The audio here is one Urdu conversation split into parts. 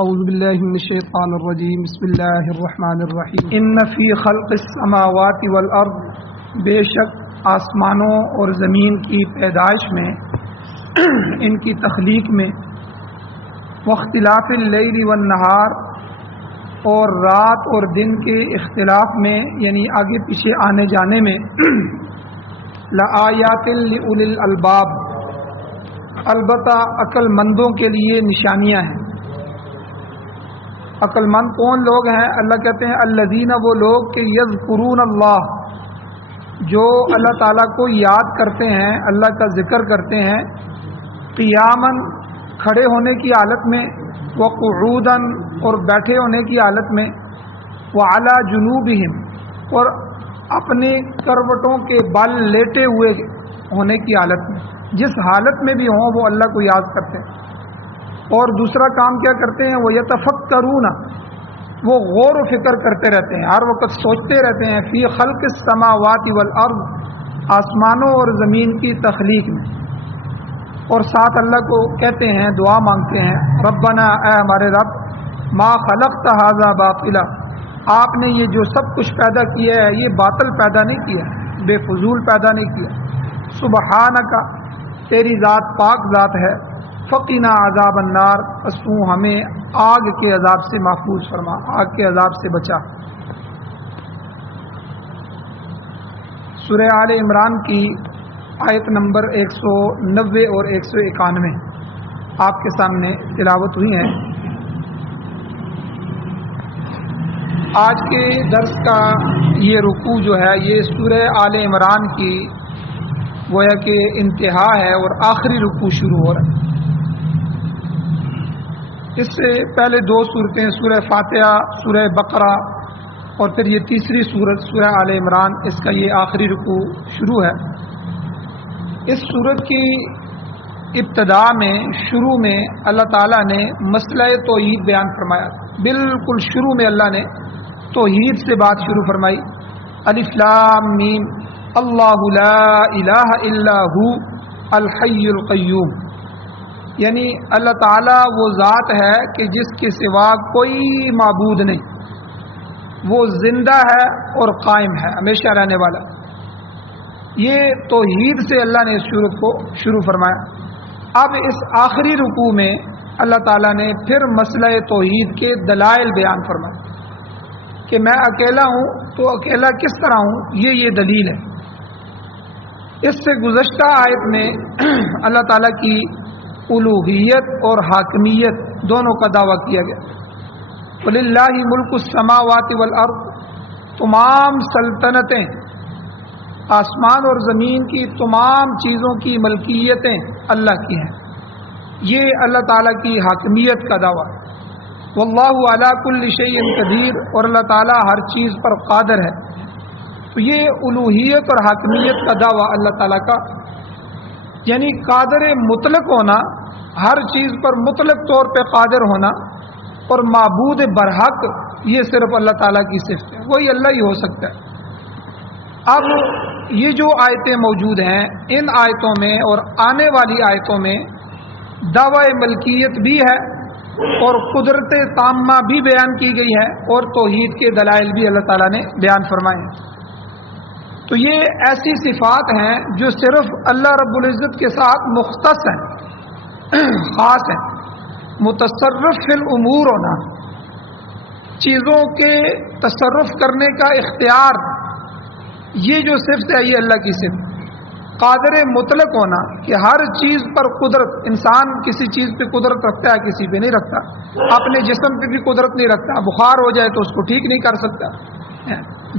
اعوذ باللہ من الشیطان الرجیم بسم اللہ الرحمن الرحیم ان فی خلق السماوات والارض، بے شک آسمانوں اور زمین کی پیدائش میں، ان کی تخلیق میں، واختلاف اللیل والنہار، اور رات اور دن کے اختلاف میں یعنی آگے پیچھے آنے جانے میں، لآیات لأولی الالباب، البتہ عقل مندوں کے لیے نشانیاں ہیں۔ عقل مند کون لوگ ہیں؟ اللہ کہتے ہیں الذین، وہ لوگ کہ یذکرون اللہ، جو اللہ تعالیٰ کو یاد کرتے ہیں، اللہ کا ذکر کرتے ہیں، قیاماً، کھڑے ہونے کی حالت میں، وقعوداً، اور بیٹھے ہونے کی حالت میں، وعلی جنوبہم، اور اپنے کروٹوں کے بل لیٹے ہوئے ہونے کی حالت میں، جس حالت میں بھی ہوں وہ اللہ کو یاد کرتے ہیں۔ اور دوسرا کام کیا کرتے ہیں؟ وہ یتفکرون، وہ غور و فکر کرتے رہتے ہیں، ہر وقت سوچتے رہتے ہیں، فی خلق السماوات والارض، آسمانوں اور زمین کی تخلیق میں، اور ساتھ اللہ کو کہتے ہیں، دعا مانگتے ہیں، ربنا، اے ہمارے رب، ما خلقت ھذا باطلا، آپ نے یہ جو سب کچھ پیدا کیا ہے یہ باطل پیدا نہیں کیا، بے فضول پیدا نہیں کیا، سبحانک، تیری ذات پاک ذات ہے، فقنا عذاب النار، پس تو ہمیں آگ کے عذاب سے محفوظ فرما، آگ کے عذاب سے بچا۔ سورہ آل عمران کی آیت نمبر 190 اور 191 آپ کے سامنے تلاوت ہوئی ہیں۔ آج کے درس کا یہ رکوع جو ہے یہ سورہ آل عمران کی گویا کہ انتہا ہے اور آخری رکوع شروع ہو رہا ہے۔ اس سے پہلے دو صورتیں، سورہ فاتحہ، سورہ بقرہ، اور پھر یہ تیسری صورت سورہ آل عمران، اس کا یہ آخری رکوع شروع ہے۔ اس صورت کی ابتدا میں، شروع میں اللہ تعالیٰ نے مسئلہ توحید بیان فرمایا، بالکل شروع میں اللہ نے توحید سے بات شروع فرمائی، الف لام میم، اللہ لا الہ الا ہو الحی القیوم، یعنی اللہ تعالیٰ وہ ذات ہے کہ جس کے سوا کوئی معبود نہیں، وہ زندہ ہے اور قائم ہے، ہمیشہ رہنے والا۔ یہ توحید سے اللہ نے اس صورت کو شروع فرمایا۔ اب اس آخری رکوع میں اللہ تعالیٰ نے پھر مسئلہ توحید کے دلائل بیان فرمائے کہ میں اکیلا ہوں تو اکیلا کس طرح ہوں، یہ دلیل ہے۔ اس سے گزشتہ آیت میں اللہ تعالیٰ کی الوہیت اور حاکمیت دونوں کا دعویٰ کیا گیا۔ وَلِلَّهِ مُلْكُ السَّمَاوَاتِ وَالْأَرْضِ، تمام سلطنتیں، آسمان اور زمین کی تمام چیزوں کی ملکیتیں اللہ کی ہیں، یہ اللہ تعالیٰ کی حاکمیت کا دعویٰ۔ وَاللَّهُ عَلَى كُلِّ شَيْءٍ قَدِيرٌ، اور اللہ تعالیٰ ہر چیز پر قادر ہے۔ تو یہ الوہیت اور حاکمیت کا دعویٰ اللہ تعالیٰ کا، یعنی قادر مطلق ہونا، ہر چیز پر مطلق طور پہ قادر ہونا، اور معبود برحق، یہ صرف اللہ تعالیٰ کی صفت ہے، وہی اللہ ہی ہو سکتا ہے۔ اب یہ جو آیتیں موجود ہیں، ان آیتوں میں اور آنے والی آیتوں میں دعوی ملکیت بھی ہے اور قدرت تامہ بھی بیان کی گئی ہے، اور توحید کے دلائل بھی اللہ تعالیٰ نے بیان فرمائے ہیں۔ تو یہ ایسی صفات ہیں جو صرف اللہ رب العزت کے ساتھ مختص ہیں، خاص ہیں۔ متصرف فی الامور ہونا، چیزوں کے تصرف کرنے کا اختیار، یہ جو صفت ہے یہ اللہ کی صفت۔ قادر مطلق ہونا کہ ہر چیز پر قدرت، انسان کسی چیز پہ قدرت رکھتا ہے، کسی پہ نہیں رکھتا، اپنے جسم پہ بھی قدرت نہیں رکھتا، بخار ہو جائے تو اس کو ٹھیک نہیں کر سکتا،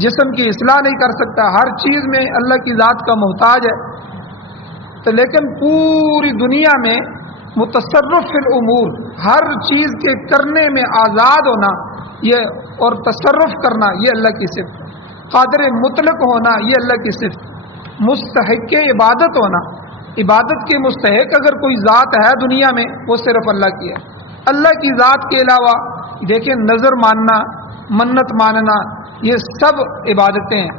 جسم کی اصلاح نہیں کر سکتا، ہر چیز میں اللہ کی ذات کا محتاج ہے۔ تو لیکن پوری دنیا میں متصرف فی الامور، ہر چیز کے کرنے میں آزاد ہونا یہ اور تصرف کرنا یہ اللہ کی صفت۔ قادر مطلق ہونا یہ اللہ کی صفت۔ مستحق عبادت ہونا، عبادت کے مستحق اگر کوئی ذات ہے دنیا میں وہ صرف اللہ کی ہے۔ اللہ کی ذات کے علاوہ دیکھیں، نظر ماننا، منت ماننا، یہ سب عبادتیں ہیں،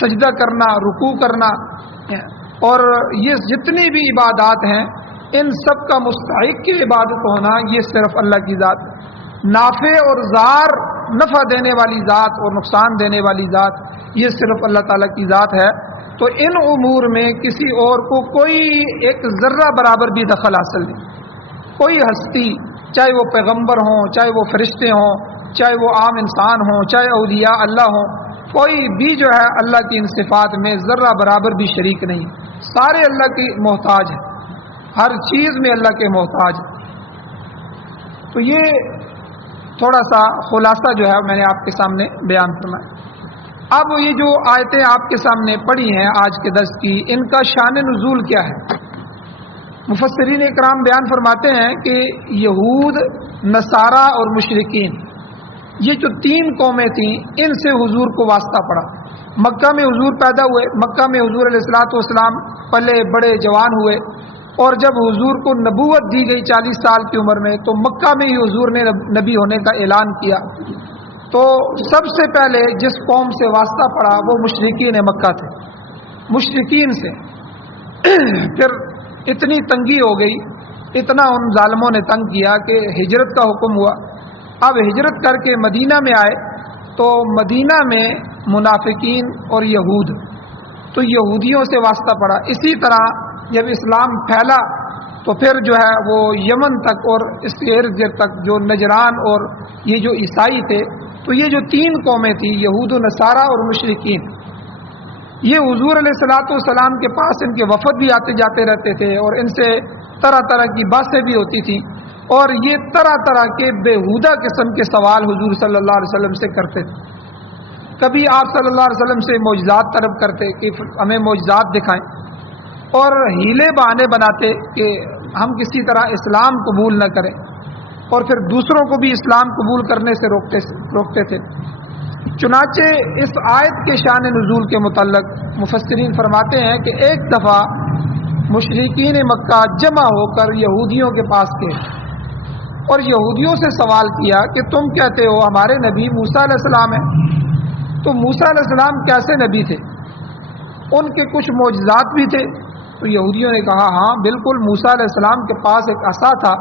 سجدہ کرنا، رکوع کرنا، اور یہ جتنی بھی عبادات ہیں ان سب کا مستحق کی عبادت ہونا یہ صرف اللہ کی ذات ہے۔ نافع اور ضار، نفع دینے والی ذات اور نقصان دینے والی ذات، یہ صرف اللہ تعالیٰ کی ذات ہے. تو ان امور میں کسی اور کو کوئی ایک ذرہ برابر بھی دخل حاصل نہیں. کوئی ہستی، چاہے وہ پیغمبر ہوں، چاہے وہ فرشتے ہوں، چاہے وہ عام انسان ہوں، چاہے اولیاء اللہ ہوں، کوئی بھی جو ہے اللہ کی ان صفات میں ذرہ برابر بھی شریک نہیں. سارے اللہ کی محتاج ہیں، ہر چیز میں اللہ کے محتاج ہیں. تو یہ تھوڑا سا خلاصہ جو ہے میں نے آپ کے سامنے بیان کرنا ہے. اب یہ جو آیتیں آپ کے سامنے پڑھی ہیں آج کے درس کی، ان کا شان نزول کیا ہے؟ مفسرین اکرام بیان فرماتے ہیں کہ یہود، نصارہ اور مشرکین، یہ جو تین قومیں تھیں، ان سے حضور کو واسطہ پڑا. مکہ میں حضور پیدا ہوئے، مکہ میں حضور علیہ الصلوۃ والسلام پلے بڑے، جوان ہوئے، اور جب حضور کو نبوت دی گئی 40 سال کی عمر میں، تو مکہ میں ہی حضور نے نبی ہونے کا اعلان کیا. تو سب سے پہلے جس قوم سے واسطہ پڑا وہ مشرکین مکہ تھے. مشرکین سے پھر اتنی تنگی ہو گئی، اتنا ان ظالموں نے تنگ کیا کہ ہجرت کا حکم ہوا. اب ہجرت کر کے مدینہ میں آئے تو مدینہ میں منافقین اور یہود، تو یہودیوں سے واسطہ پڑا. اسی طرح جب اسلام پھیلا تو پھر جو ہے وہ یمن تک اور اس کے ارد گرد تک جو نجران اور یہ جو عیسائی تھے، تو یہ جو تین قومیں تھیں، یہود و نصارہ اور مشرکین، یہ حضور علیہ الصلوۃ والسلام کے پاس ان کے وفد بھی آتے جاتے رہتے تھے، اور ان سے طرح طرح کی باتیں بھی ہوتی تھیں، اور یہ طرح طرح کے بےہودہ قسم کے سوال حضور صلی اللہ علیہ وسلم سے کرتے تھے. کبھی آپ صلی اللہ علیہ وسلم سے معجزات طلب کرتے کہ ہمیں معجزات دکھائیں، اور ہیلے بہانے بناتے کہ ہم کسی طرح اسلام قبول نہ کریں، اور پھر دوسروں کو بھی اسلام قبول کرنے سے روکتے تھے. چنانچہ اس آیت کے شان نزول کے متعلق مفسرین فرماتے ہیں کہ ایک دفعہ مشرکین مکہ جمع ہو کر یہودیوں کے پاس گئے اور یہودیوں سے سوال کیا کہ تم کہتے ہو ہمارے نبی موسیٰ علیہ السلام ہیں، تو موسیٰ علیہ السلام کیسے نبی تھے؟ ان کے کچھ معجزات بھی تھے. تو یہودیوں نے کہا ہاں بالکل، موسیٰ علیہ السلام کے پاس ایک عصا تھا،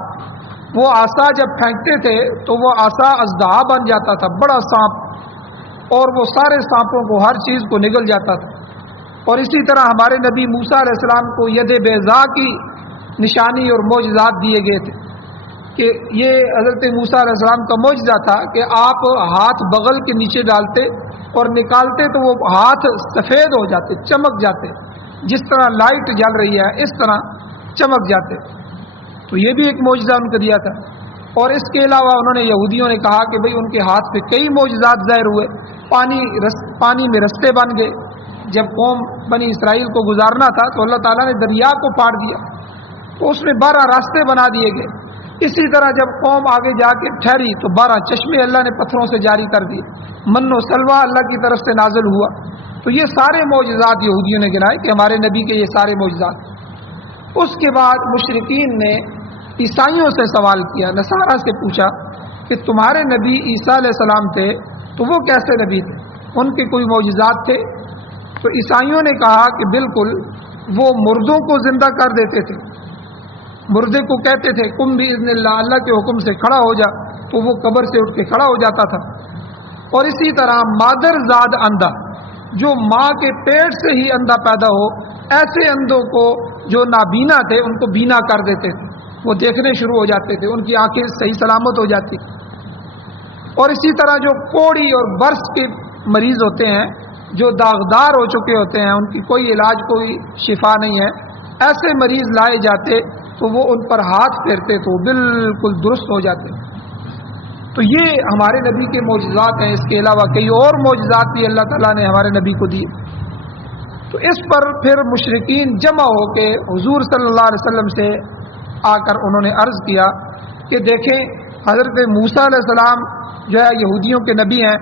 وہ عصا جب پھینکتے تھے تو وہ عصا اژدہا بن جاتا تھا، بڑا سانپ، اور وہ سارے سانپوں کو، ہر چیز کو نگل جاتا تھا. اور اسی طرح ہمارے نبی موسیٰ علیہ السلام کو ید بیضاء کی نشانی اور معجزات دیے گئے تھے کہ یہ حضرت موسیٰ علیہ السلام کا معجزہ تھا کہ آپ ہاتھ بغل کے نیچے ڈالتے اور نکالتے تو وہ ہاتھ سفید ہو جاتے، چمک جاتے، جس طرح لائٹ جل رہی ہے اس طرح چمک جاتے. تو یہ بھی ایک معجزہ ان کو دیا تھا. اور اس کے علاوہ انہوں نے، یہودیوں نے کہا کہ بھئی ان کے ہاتھ پہ کئی معجزات ظاہر ہوئے. پانی میں رستے بن گئے. جب قوم بنی اسرائیل کو گزارنا تھا تو اللہ تعالیٰ نے دریا کو پھاڑ دیا، تو اس میں 12 راستے بنا دیے گئے. اسی طرح جب قوم آگے جا کے ٹھہری تو 12 چشمے اللہ نے پتھروں سے جاری کر دیے. من و سلوہ اللہ کی طرف سے نازل ہوا. تو یہ سارے معجزات یہودیوں نے گنائے کہ ہمارے نبی کے یہ سارے معجزات. اس کے بعد مشرکین نے عیسائیوں سے سوال کیا، نصارہ سے پوچھا کہ تمہارے نبی عیسیٰ علیہ السلام تھے تو وہ کیسے نبی تھے؟ ان کے کوئی معجزات تھے؟ تو عیسائیوں نے کہا کہ بالکل، وہ مردوں کو زندہ کر دیتے تھے. مردے کو کہتے تھے قم باذن اللہ، اللہ کے حکم سے کھڑا ہو جا، تو وہ قبر سے اٹھ کے کھڑا ہو جاتا تھا. اور اسی طرح مادر زاد اندھا، جو ماں کے پیٹ سے ہی اندھا پیدا ہو، ایسے اندھوں کو جو نابینا تھے ان کو بینا کر دیتے تھے، وہ دیکھنے شروع ہو جاتے تھے، ان کی آنکھیں صحیح سلامت ہو جاتی. اور اسی طرح جو کوڑی اور برس کے مریض ہوتے ہیں، جو داغدار ہو چکے ہوتے ہیں، ان کی کوئی علاج، کوئی شفا نہیں ہے، ایسے مریض لائے جاتے تو وہ ان پر ہاتھ پھیرتے تو بالکل درست ہو جاتے. تو یہ ہمارے نبی کے معجزات ہیں. اس کے علاوہ کئی اور معجزات بھی اللہ تعالیٰ نے ہمارے نبی کو دیے. تو اس پر پھر مشرکین جمع ہو کے حضور صلی اللہ علیہ وسلم سے آ کر انہوں نے عرض کیا کہ دیکھیں حضرت موسیٰ علیہ السلام جو ہے یہودیوں کے نبی ہیں،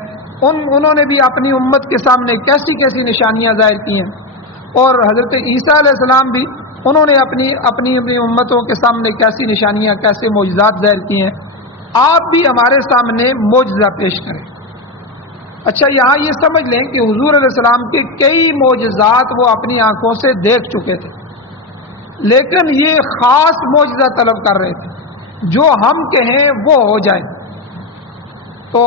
انہوں نے بھی اپنی امت کے سامنے کیسی کیسی نشانیاں ظاہر کی ہیں، اور حضرت عیسیٰ علیہ السلام بھی انہوں نے اپنی امتوں کے سامنے کیسی نشانیاں، کیسے معجزات ظاہر کی ہیں، آپ بھی ہمارے سامنے معجزہ پیش کریں. اچھا، یہاں یہ سمجھ لیں کہ حضور علیہ السلام کے کئی معجزات وہ اپنی آنکھوں سے دیکھ چکے تھے، لیکن یہ خاص معجزہ طلب کر رہے تھے، جو ہم کہیں وہ ہو جائے. تو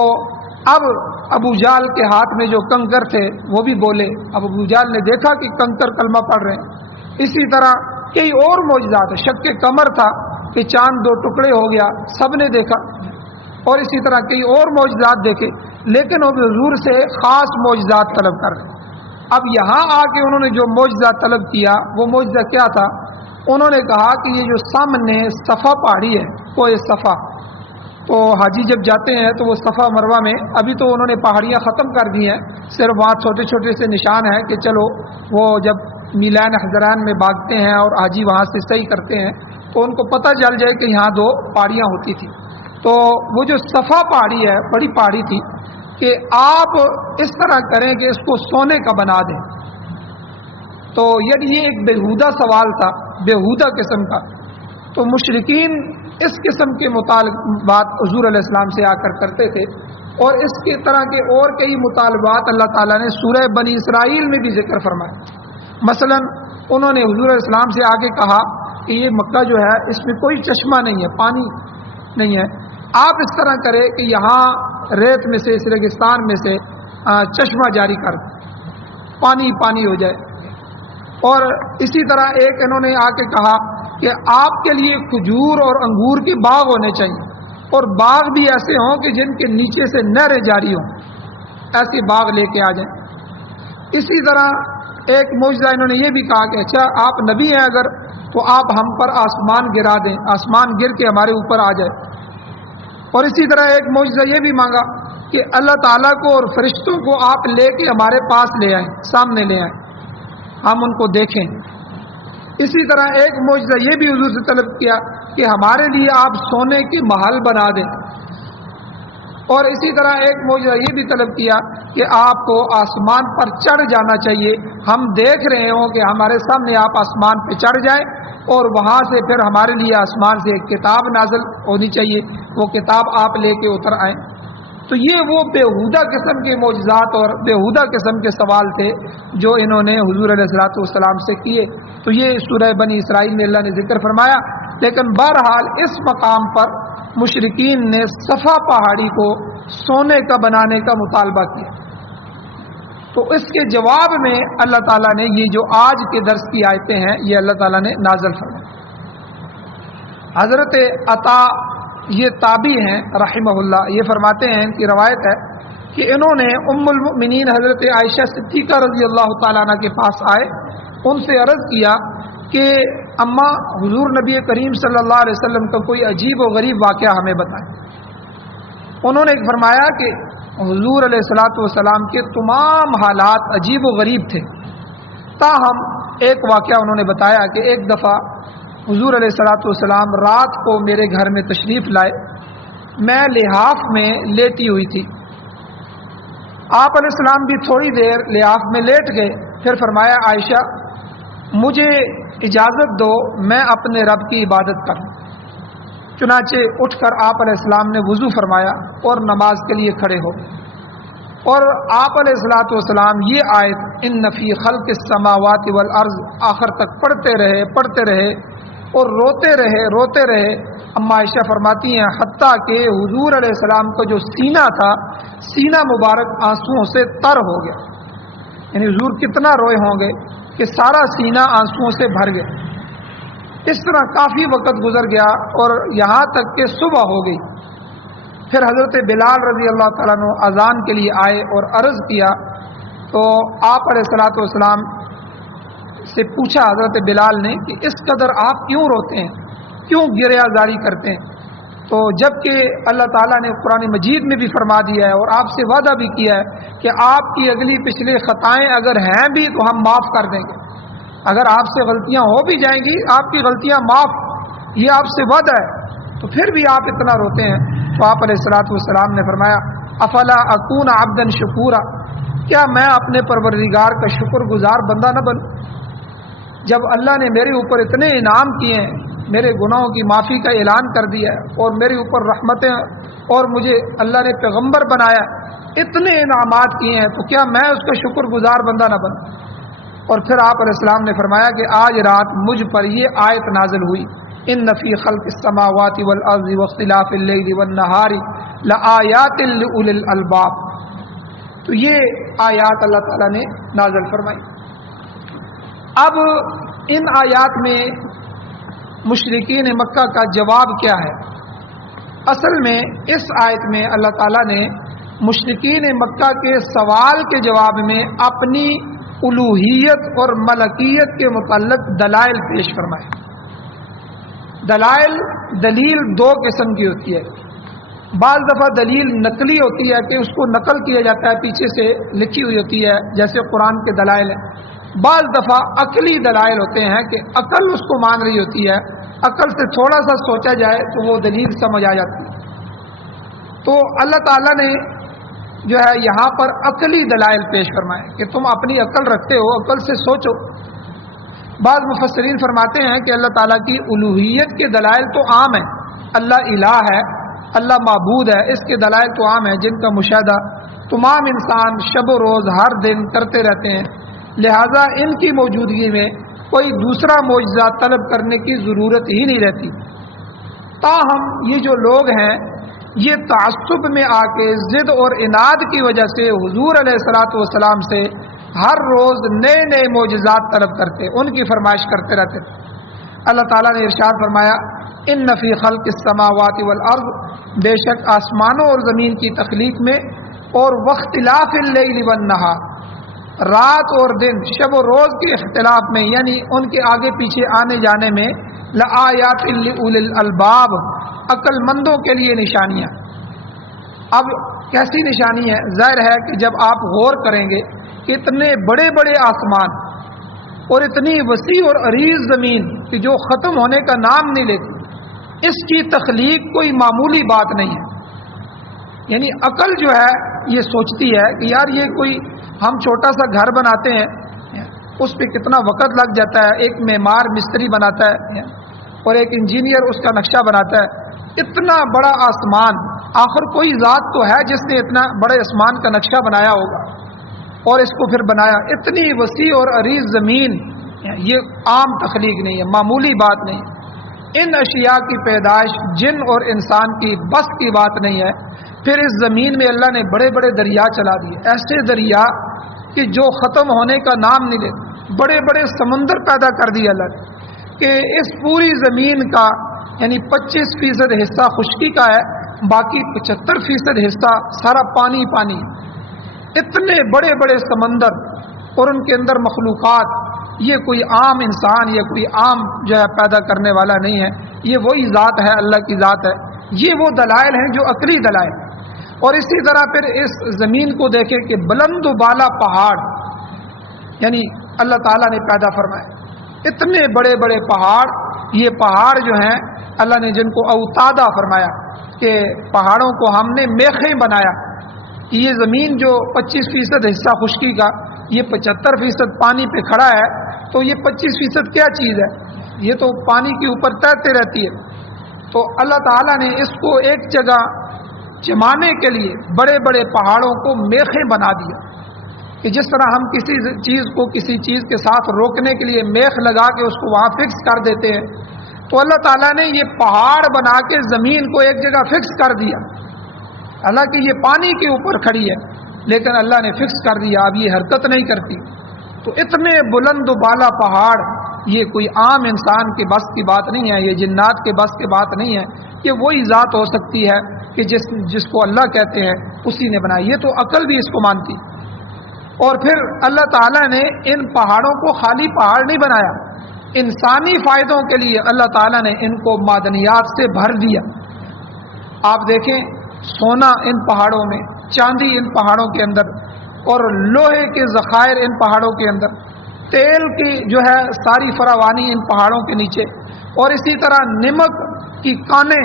اب ابو جال کے ہاتھ میں جو کنکر تھے وہ بھی بولے. اب ابو جال نے دیکھا کہ کنکر کلمہ پڑھ رہے ہیں. اسی طرح کئی اور معجزات، شق کمر تھا کہ چاند 2 ٹکڑے ہو گیا، سب نے دیکھا. اور اسی طرح کئی اور معجزات دیکھے، لیکن وہ حضور سے خاص معجزات طلب کر رہے. اب یہاں آ کے انہوں نے جو معجزہ طلب کیا وہ معجزہ کیا تھا؟ انہوں نے کہا کہ یہ جو سامنے صفا پہاڑی ہے، کوہ صفا، تو حاجی جب جاتے ہیں تو وہ صفا مروہ میں، ابھی تو انہوں نے پہاڑیاں ختم کر دی ہیں، صرف وہاں چھوٹے چھوٹے سے نشان ہیں کہ چلو وہ جب میلان حضران میں بھاگتے ہیں اور حاجی وہاں سے صحیح کرتے ہیں تو ان کو پتہ چل جائے کہ یہاں 2 پہاڑیاں ہوتی تھی. تو وہ جو صفا پہاڑی ہے بڑی پہاڑی تھی کہ آپ اس طرح کریں کہ اس کو سونے کا بنا دیں. تو یہ ایک بیہودہ سوال تھا، بیہودہ قسم کا. تو مشرکین اس قسم کے مطالبات حضور علیہ السلام سے آ کر کرتے تھے، اور اس کی طرح کے اور کئی مطالبات اللہ تعالیٰ نے سورہ بنی اسرائیل میں بھی ذکر فرمائے. مثلا انہوں نے حضور علیہ السلام سے آگے کہا کہ یہ مکہ جو ہے اس میں کوئی چشمہ نہیں ہے، پانی نہیں ہے، آپ اس طرح کریں کہ یہاں ریت میں سے، اس ریگستان میں سے چشمہ جاری کر دیں، پانی پانی ہو جائے. اور اسی طرح ایک انہوں نے آ کے کہا کہ آپ کے لیے کھجور اور انگور کے باغ ہونے چاہیے، اور باغ بھی ایسے ہوں کہ جن کے نیچے سے نہریں جاری ہوں، ایسے باغ لے کے آ جائیں. اسی طرح ایک معجزہ انہوں نے یہ بھی کہا کہ اچھا آپ نبی ہیں اگر تو آپ ہم پر آسمان گرا دیں، آسمان گر کے ہمارے اوپر آ جائے. اور اسی طرح ایک معجزہ یہ بھی مانگا کہ اللہ تعالیٰ کو اور فرشتوں کو آپ لے کے ہمارے پاس لے آئیں، سامنے لے آئیں، ہم ان کو دیکھیں. اسی طرح ایک معجزہ یہ بھی حضور سے طلب کیا کہ ہمارے لیے آپ سونے کے محل بنا دیں. اور اسی طرح ایک معجزہ یہ بھی طلب کیا کہ آپ کو آسمان پر چڑھ جانا چاہیے، ہم دیکھ رہے ہوں کہ ہمارے سامنے آپ آسمان پہ چڑھ جائیں، اور وہاں سے پھر ہمارے لیے آسمان سے ایک کتاب نازل ہونی چاہیے، وہ کتاب آپ لے کے اتر آئیں. تو یہ وہ بیہودہ قسم کے معجزات اور بیہودہ قسم کے سوال تھے جو انہوں نے حضور علیہ الصلوۃ والسلام سے کیے. تو یہ سورہ بنی اسرائیل میں اللہ نے ذکر فرمایا. لیکن بہرحال اس مقام پر مشرکین نے صفا پہاڑی کو سونے کا بنانے کا مطالبہ کیا. تو اس کے جواب میں اللہ تعالیٰ نے یہ جو آج کے درس کی آیتیں ہیں یہ اللہ تعالیٰ نے نازل فرمائی. حضرت عطا یہ تابعی ہیں رحمہ اللہ، یہ فرماتے ہیں، ان کی روایت ہے کہ انہوں نے ام المؤمنین حضرت عائشہ صدیقہ رضی اللہ تعالیٰ عنہ کے پاس آئے، ان سے عرض کیا کہ اماں حضور نبی کریم صلی اللہ علیہ وسلم کا کوئی عجیب و غریب واقعہ ہمیں بتائیں. انہوں نے فرمایا کہ حضور علیہ الصلوۃ والسلام کے تمام حالات عجیب و غریب تھے، تاہم ایک واقعہ انہوں نے بتایا کہ ایک دفعہ حضور علیہ الصلوۃ والسلام رات کو میرے گھر میں تشریف لائے، میں لحاف میں لیٹی ہوئی تھی. آپ علیہ السلام بھی تھوڑی دیر لحاف میں لیٹ گئے، پھر فرمایا عائشہ مجھے اجازت دو میں اپنے رب کی عبادت کروں. چنانچہ اٹھ کر آپ علیہ السلام نے وضو فرمایا اور نماز کے لیے کھڑے ہو. اور آپ علیہ الصلوۃ والسلام یہ آیت ان فی خلق السماوات والارض آخر تک پڑھتے رہے اور روتے رہے. اما عائشہ فرماتی ہیں حتیٰ کہ حضور علیہ السلام کا جو سینہ تھا، سینہ مبارک آنسوؤں سے تر ہو گیا. یعنی حضور کتنا روئے ہوں گے کہ سارا سینہ آنسوؤں سے بھر گیا. اس طرح کافی وقت گزر گیا اور یہاں تک کہ صبح ہو گئی. پھر حضرت بلال رضی اللہ تعالیٰ عنہ اذان کے لیے آئے اور عرض کیا، تو آپ علیہ الصلوۃ والسلام سے پوچھا حضرت بلال نے کہ اس قدر آپ کیوں روتے ہیں، کیوں گریہ زاری کرتے ہیں؟ تو جب کہ اللہ تعالیٰ نے قرآن مجید میں بھی فرما دیا ہے اور آپ سے وعدہ بھی کیا ہے کہ آپ کی اگلی پچھلی خطائیں اگر ہیں بھی تو ہم معاف کر دیں گے، اگر آپ سے غلطیاں ہو بھی جائیں گی آپ کی غلطیاں معاف، یہ آپ سے وعدہ ہے، تو پھر بھی آپ اتنا روتے ہیں. تو آپ علیہ الصلوۃ والسلام نے فرمایا افلا اکون عبدا شکورا، کیا میں اپنے پروردگار کا شکر گزار بندہ نہ بنوں؟ جب اللہ نے میرے اوپر اتنے انعام کیے ہیں، میرے گناہوں کی معافی کا اعلان کر دیا ہے اور میرے اوپر رحمتیں اور مجھے اللہ نے پیغمبر بنایا، اتنے انعامات کیے ہیں، تو کیا میں اس کا شکر گزار بندہ نہ بنوں؟ اور پھر آپ علیہ السلام نے فرمایا کہ آج رات مجھ پر یہ آیت نازل ہوئی ان فی خلق السماوات والارض واختلاف اللیل والنہار لآیات لأولی الالباب. تو یہ آیات اللہ تعالیٰ نے نازل فرمائی. اب ان آیات میں مشرکین مکہ کا جواب کیا ہے؟ اصل میں اس آیت میں اللہ تعالیٰ نے مشرکین مکہ کے سوال کے جواب میں اپنی الوہیت اور ملکیت کے متعلق دلائل پیش فرمائے. دلیل دو قسم کی ہوتی ہے. بعض دفعہ دلیل نقلی ہوتی ہے کہ اس کو نقل کیا جاتا ہے، پیچھے سے لکھی ہوئی ہوتی ہے جیسے قرآن کے دلائل ہیں. بعض دفعہ عقلی دلائل ہوتے ہیں کہ عقل اس کو مان رہی ہوتی ہے، عقل سے تھوڑا سا سوچا جائے تو وہ دلیل سمجھ آ جاتی ہے. تو اللہ تعالیٰ نے جو ہے یہاں پر عقلی دلائل پیش فرمائے کہ تم اپنی عقل رکھتے ہو، عقل سے سوچو. بعض مفسرین فرماتے ہیں کہ اللہ تعالیٰ کی الوہیت کے دلائل تو عام ہیں، اللہ الہ ہے، اللہ معبود ہے، اس کے دلائل تو عام ہیں جن کا مشاہدہ تمام انسان شب و روز ہر دن کرتے رہتے ہیں. لہذا ان کی موجودگی میں کوئی دوسرا معجزہ طلب کرنے کی ضرورت ہی نہیں رہتی. تاہم یہ جو لوگ ہیں یہ تعصب میں آ کے ضد اور عناد کی وجہ سے حضور علیہ الصلوۃ والسلام سے ہر روز نئے نئے معجزات طلب کرتے، ان کی فرمائش کرتے رہتے. اللہ تعالیٰ نے ارشاد فرمایا ان فی خلق السماوات والارض، بے شک آسمانوں اور زمین کی تخلیق میں اور واختلاف اللیل والنہار، رات اور دن شب و روز کے اختلاف میں، یعنی ان کے آگے پیچھے آنے جانے میں، لآیات لأولی الالباب، عقل مندوں کے لیے نشانیاں. اب کیسی نشانی ہے؟ ظاہر ہے کہ جب آپ غور کریں گے کہ اتنے بڑے بڑے آسمان اور اتنی وسیع اور عریض زمین کہ جو ختم ہونے کا نام نہیں لیتی، اس کی تخلیق کوئی معمولی بات نہیں ہے. یعنی عقل جو ہے یہ سوچتی ہے کہ یار یہ کوئی ہم چھوٹا سا گھر بناتے ہیں، اس پہ کتنا وقت لگ جاتا ہے، ایک معمار مستری بناتا ہے اور ایک انجینئر اس کا نقشہ بناتا ہے. اتنا بڑا آسمان، آخر کوئی ذات تو ہے جس نے اتنا بڑے آسمان کا نقشہ بنایا ہوگا اور اس کو پھر بنایا. اتنی وسیع اور عریض زمین یہ عام تخلیق نہیں ہے، معمولی بات نہیں. ان اشیاء کی پیدائش جن اور انسان کی بس کی بات نہیں ہے. پھر اس زمین میں اللہ نے بڑے بڑے دریا چلا دیے، ایسے دریا کہ جو ختم ہونے کا نام نہیں لیتے. بڑے بڑے سمندر پیدا کر دیے اللہ نے کہ اس پوری زمین کا یعنی 25% حصہ خشکی کا ہے، باقی 75% حصہ سارا پانی پانی. اتنے بڑے بڑے سمندر اور ان کے اندر مخلوقات، یہ کوئی عام انسان یا کوئی عام جو ہے پیدا کرنے والا نہیں ہے، یہ وہی ذات ہے، اللہ کی ذات ہے. یہ وہ دلائل ہیں جو عقلی دلائل. اور اسی طرح پھر اس زمین کو دیکھیں کہ بلند و بالا پہاڑ یعنی اللہ تعالیٰ نے پیدا فرمائے. اتنے بڑے بڑے پہاڑ، یہ پہاڑ جو ہیں اللہ نے جن کو اوتادا فرمایا کہ پہاڑوں کو ہم نے میخیں بنایا. کہ یہ زمین جو 25% حصہ خشکی کا، یہ 75% پانی پہ کھڑا ہے، تو یہ 25% کیا چیز ہے؟ یہ تو پانی کے اوپر تیرتے رہتی ہے. تو اللہ تعالیٰ نے اس کو ایک جگہ جمانے کے لیے بڑے بڑے پہاڑوں کو میخیں بنا دیا کہ جس طرح ہم کسی چیز کو کسی چیز کے ساتھ روکنے کے لیے میخ لگا کے اس کو وہاں فکس کر دیتے ہیں، تو اللہ تعالیٰ نے یہ پہاڑ بنا کے زمین کو ایک جگہ فکس کر دیا. حالانکہ یہ پانی کے اوپر کھڑی ہے لیکن اللہ نے فکس کر دیا، اب یہ حرکت نہیں کرتی. تو اتنے بلند و بالا پہاڑ، یہ کوئی عام انسان کے بس کی بات نہیں ہے، یہ جنات کے بس کی بات نہیں ہے. یہ وہی ذات ہو سکتی ہے کہ جس کو اللہ کہتے ہیں اسی نے بنایا. یہ تو عقل بھی اس کو مانتی. اور پھر اللہ تعالیٰ نے ان پہاڑوں کو خالی پہاڑ نہیں بنایا، انسانی فائدوں کے لیے اللہ تعالیٰ نے ان کو معدنیات سے بھر دیا. آپ دیکھیں سونا ان پہاڑوں میں، چاندی ان پہاڑوں کے اندر، اور لوہے کے ذخائر ان پہاڑوں کے اندر، تیل کی جو ہے ساری فراوانی ان پہاڑوں کے نیچے، اور اسی طرح نمک کی کانیں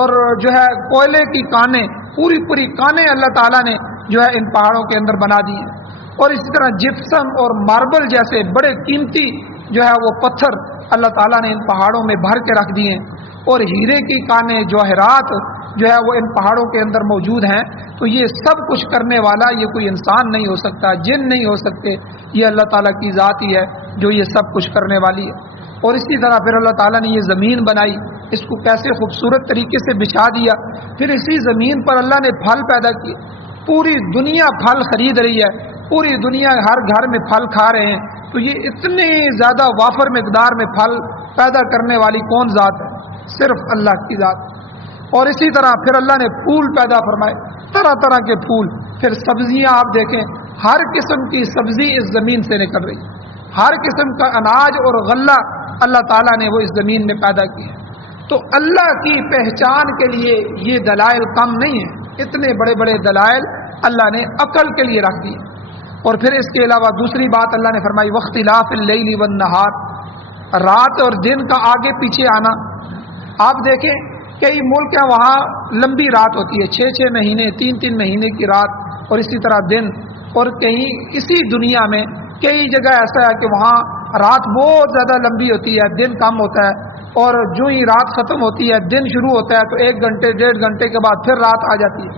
اور جو ہے کوئلے کی کانیں، پوری پوری کانیں اللہ تعالیٰ نے جو ہے ان پہاڑوں کے اندر بنا دی ہیں. اور اسی طرح جپسم اور ماربل جیسے بڑے قیمتی جو ہے وہ پتھر اللہ تعالیٰ نے ان پہاڑوں میں بھر کے رکھ دیے ہیں. اور ہیرے کی کانیں، جواہرات جو ہے وہ ان پہاڑوں کے اندر موجود ہیں. تو یہ سب کچھ کرنے والا یہ کوئی انسان نہیں ہو سکتا، جن نہیں ہو سکتے، یہ اللہ تعالیٰ کی ذات ہی ہے جو یہ سب کچھ کرنے والی ہے. اور اسی طرح پھر اللہ تعالیٰ نے یہ زمین بنائی اس کو کیسے خوبصورت طریقے سے بچھا دیا. پھر اسی زمین پر اللہ نے پھل پیدا کیے. پوری دنیا پھل خرید رہی ہے, پوری دنیا ہر گھر میں پھل کھا رہے ہیں. تو یہ اتنے زیادہ وافر مقدار میں پھل پیدا کرنے والی کون ذات ہے؟ صرف اللہ کی ذات. اور اسی طرح پھر اللہ نے پھول پیدا فرمائے, طرح طرح کے پھول. پھر سبزیاں آپ دیکھیں, ہر قسم کی سبزی اس زمین سے نکل رہی ہے. ہر قسم کا اناج اور غلہ اللہ تعالیٰ نے وہ اس زمین میں پیدا کیا. تو اللہ کی پہچان کے لیے یہ دلائل کم نہیں ہیں, اتنے بڑے بڑے دلائل اللہ نے عقل کے لیے رکھ دیے. اور پھر اس کے علاوہ دوسری بات اللہ نے فرمائی واختلاف اللیل والنہار, رات اور دن کا آگے پیچھے آنا. آپ دیکھیں کئی ملک ہیں وہاں لمبی رات ہوتی ہے, 6 مہینے 3 مہینے کی رات, اور اسی طرح دن. اور کہیں اسی دنیا میں کئی جگہ ایسا ہے کہ وہاں رات بہت زیادہ لمبی ہوتی ہے, دن کم ہوتا ہے. اور جو ہی رات ختم ہوتی ہے دن شروع ہوتا ہے تو 1 گھنٹے 1.5 گھنٹے کے بعد پھر رات آ جاتی ہے.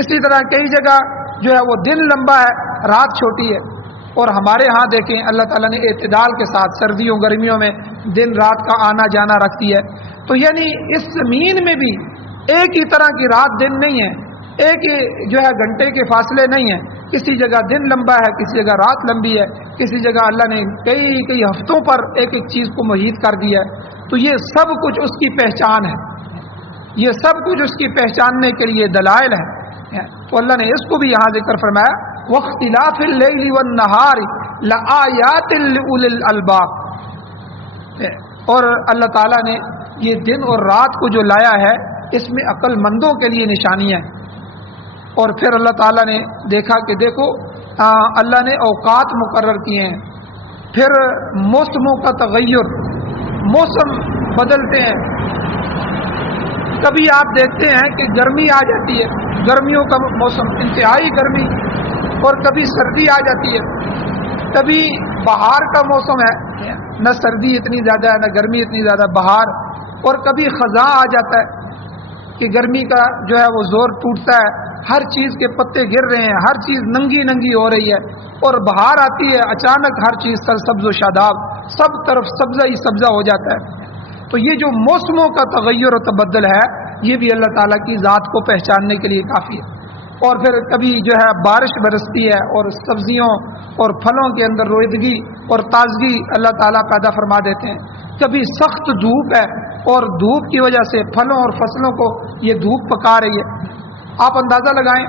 اسی طرح کئی جگہ جو ہے وہ دن لمبا ہے, رات چھوٹی ہے. اور ہمارے ہاں دیکھیں اللہ تعالیٰ نے اعتدال کے ساتھ سردیوں گرمیوں میں دن رات کا آنا جانا رکھتی ہے. تو یعنی اس زمین میں بھی ایک ہی طرح کی رات دن نہیں ہے, ایک ہی جو ہے گھنٹے کے فاصلے نہیں ہیں. کسی جگہ دن لمبا ہے, کسی جگہ رات لمبی ہے, کسی جگہ اللہ نے کئی ہفتوں پر ایک چیز کو محیط کر دیا ہے. تو یہ سب کچھ اس کی پہچان ہے, یہ سب کچھ اس کی پہچاننے کے لیے دلائل ہے. تو اللہ نے اس کو بھی یہاں ذکر فرمایا واختلاف اللیل والنہار لآیات لأولی الالباب. اور اللہ تعالیٰ نے یہ دن اور رات کو جو لایا ہے اس میں عقل مندوں کے لیے نشانی ہے. اور پھر اللہ تعالیٰ نے دیکھا کہ دیکھو اللہ نے اوقات مقرر کیے ہیں. پھر موسموں کا تغیر, موسم بدلتے ہیں. کبھی آپ دیکھتے ہیں کہ گرمی آ جاتی ہے, گرمیوں کا موسم انتہائی گرمی, اور کبھی سردی آ جاتی ہے. کبھی بہار کا موسم ہے, نہ سردی اتنی زیادہ ہے نہ گرمی اتنی زیادہ, بہار. اور کبھی خزاں آ جاتا ہے کہ گرمی کا جو ہے وہ زور ٹوٹتا ہے, ہر چیز کے پتے گر رہے ہیں, ہر چیز ننگی ننگی ہو رہی ہے. اور بہار آتی ہے اچانک ہر چیز سرسبز و شاداب, سب طرف سبزہ ہی سبزہ ہو جاتا ہے. تو یہ جو موسموں کا تغیر و تبدل ہے یہ بھی اللہ تعالیٰ کی ذات کو پہچاننے کے لیے کافی ہے. اور پھر کبھی جو ہے بارش برستی ہے اور سبزیوں اور پھلوں کے اندر رویدگی اور تازگی اللہ تعالیٰ پیدا فرما دیتے ہیں. کبھی سخت دھوپ ہے اور دھوپ کی وجہ سے پھلوں اور فصلوں کو یہ دھوپ پکا رہی ہے. آپ اندازہ لگائیں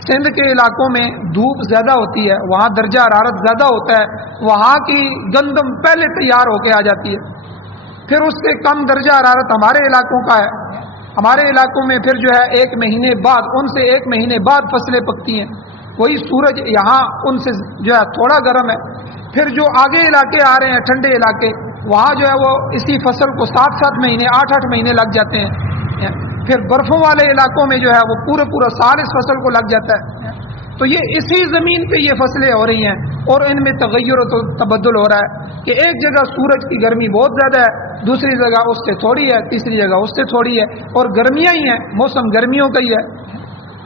سندھ کے علاقوں میں دھوپ زیادہ ہوتی ہے, وہاں درجہ حرارت زیادہ ہوتا ہے, وہاں کی گندم پہلے تیار ہو کے آ جاتی ہے. پھر اس سے کم درجہ حرارت ہمارے علاقوں کا ہے, ہمارے علاقوں میں پھر جو ہے 1 مہینے بعد, ان سے 1 مہینے بعد فصلیں پکتی ہیں. وہی سورج یہاں ان سے جو ہے تھوڑا گرم ہے. پھر جو آگے علاقے آ رہے ہیں ٹھنڈے علاقے, وہاں جو ہے وہ اسی فصل کو 7 مہینے 8 مہینے لگ جاتے ہیں. پھر برفوں والے علاقوں میں جو ہے وہ پورا سال اس فصل کو لگ جاتا ہے. تو یہ اسی زمین پہ یہ فصلیں ہو رہی ہیں اور ان میں تغیر و تبدل ہو رہا ہے کہ ایک جگہ سورج کی گرمی بہت زیادہ ہے, دوسری جگہ اس سے تھوڑی ہے, تیسری جگہ اس سے تھوڑی ہے, اور گرمیاں ہی ہیں, موسم گرمیوں کا ہی ہے.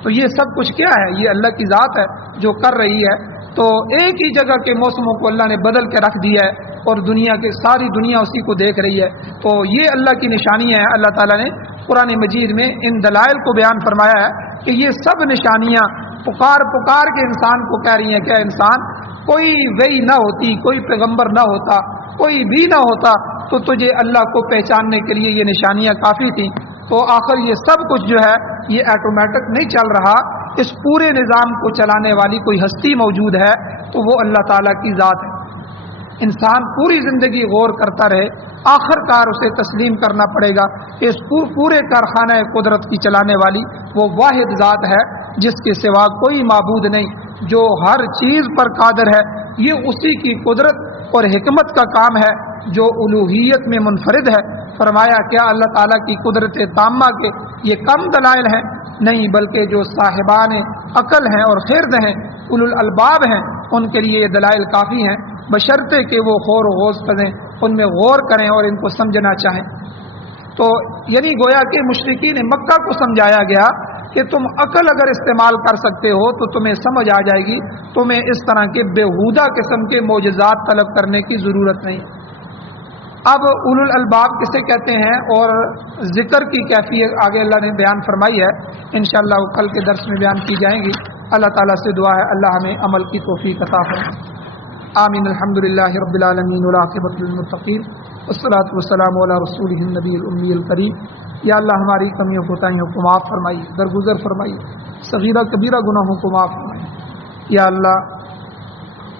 تو یہ سب کچھ کیا ہے؟ یہ اللہ کی ذات ہے جو کر رہی ہے. تو ایک ہی جگہ کے موسموں کو اللہ نے بدل کے رکھ دیا ہے اور دنیا کے ساری دنیا اسی کو دیکھ رہی ہے. تو یہ اللہ کی نشانی ہے. اللہ تعالیٰ نے قرآن مجید میں ان دلائل کو بیان فرمایا ہے کہ یہ سب نشانیاں پکار کے انسان کو کہہ رہی ہیں کہ انسان کوئی وحی نہ ہوتی, کوئی پیغمبر نہ ہوتا, کوئی بھی نہ ہوتا تو تجھے اللہ کو پہچاننے کے لیے یہ نشانیاں کافی تھیں. تو آخر یہ سب کچھ جو ہے یہ آٹومیٹک نہیں چل رہا, اس پورے نظام کو چلانے والی کوئی ہستی موجود ہے تو وہ اللہ تعالیٰ کی ذات ہے. انسان پوری زندگی غور کرتا رہے, آخر کار اسے تسلیم کرنا پڑے گا کہ اس پورے کارخانہ قدرت کی چلانے والی وہ واحد ذات ہے جس کے سوا کوئی معبود نہیں, جو ہر چیز پر قادر ہے. یہ اسی کی قدرت اور حکمت کا کام ہے جو الوہیت میں منفرد ہے. فرمایا کیا اللہ تعالیٰ کی قدرت تامہ کے یہ کم دلائل ہیں؟ نہیں, بلکہ جو صاحبان عقل ہیں اور خرد ہیں, اولو الالباب ہیں, ان کے لیے یہ دلائل کافی ہیں, بشرطے کہ وہ غور و غوض کریں, ان میں غور کریں اور ان کو سمجھنا چاہیں. تو یعنی گویا کہ مشرکین مکہ کو سمجھایا گیا کہ تم عقل اگر استعمال کر سکتے ہو تو تمہیں سمجھ آ جائے گی, تمہیں اس طرح کے بیہودہ قسم کے معجزات طلب کرنے کی ضرورت نہیں. اب اولو الالباب کسے کہتے ہیں اور ذکر کی کیفیت آگے اللہ نے بیان فرمائی ہے، انشاءاللہ کل کے درس میں بیان کی جائیں گی۔ اللہ تعالیٰ سے دعا ہے اللہ ہمیں عمل کی توفیق عطا فرمائے۔ آمین۔ الحمدللہ رب العالمین والعاقبۃ للمتقین والصلاۃ والسلام علی رسولہ النبی الامی الکریم۔ یا اللہ ہماری کمیوں کوتاہیوں کو معاف فرمائیے، درگزر فرمائیے، صغیرہ کبیرہ گناہوں کو معاف فرمائیے۔ یا اللہ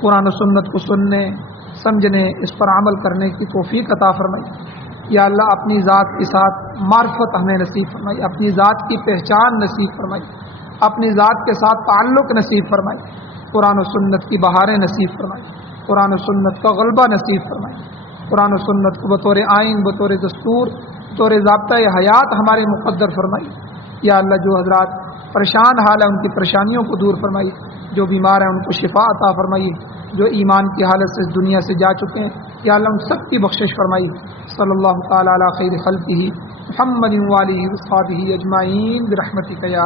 قرآن و سنت کو سننے، سمجھنے، اس پر عمل کرنے کی توفیق عطا فرمائی۔ یا اللہ اپنی ذات کے ساتھ معرفت ہمیں نصیب فرمائی، اپنی ذات کی پہچان نصیب فرمائی، اپنی ذات کے ساتھ تعلق نصیب فرمائی، قرآن و سنت کی بہاریں نصیب فرمائی، قرآن و سنت کا غلبہ نصیب فرمائی، قرآن و سنت کو بطور آئین، بطور دستور، بطور ضابطۂ حیات ہمارے مقدر فرمائی۔ یا اللہ جو حضرات پریشان حال ہے ان کی پریشانیوں کو دور فرمائی، جو بیمار ہیں ان کو شفا عطا فرمائی، جو ایمان کی حالت سے اس دنیا سے جا چکے ہیں یا اللہ ان سب کی بخشش فرمائی۔ صلی اللہ تعالی علی خیر خلقہ محمد و آلہ و صحبہ اجمعین برحمتک یا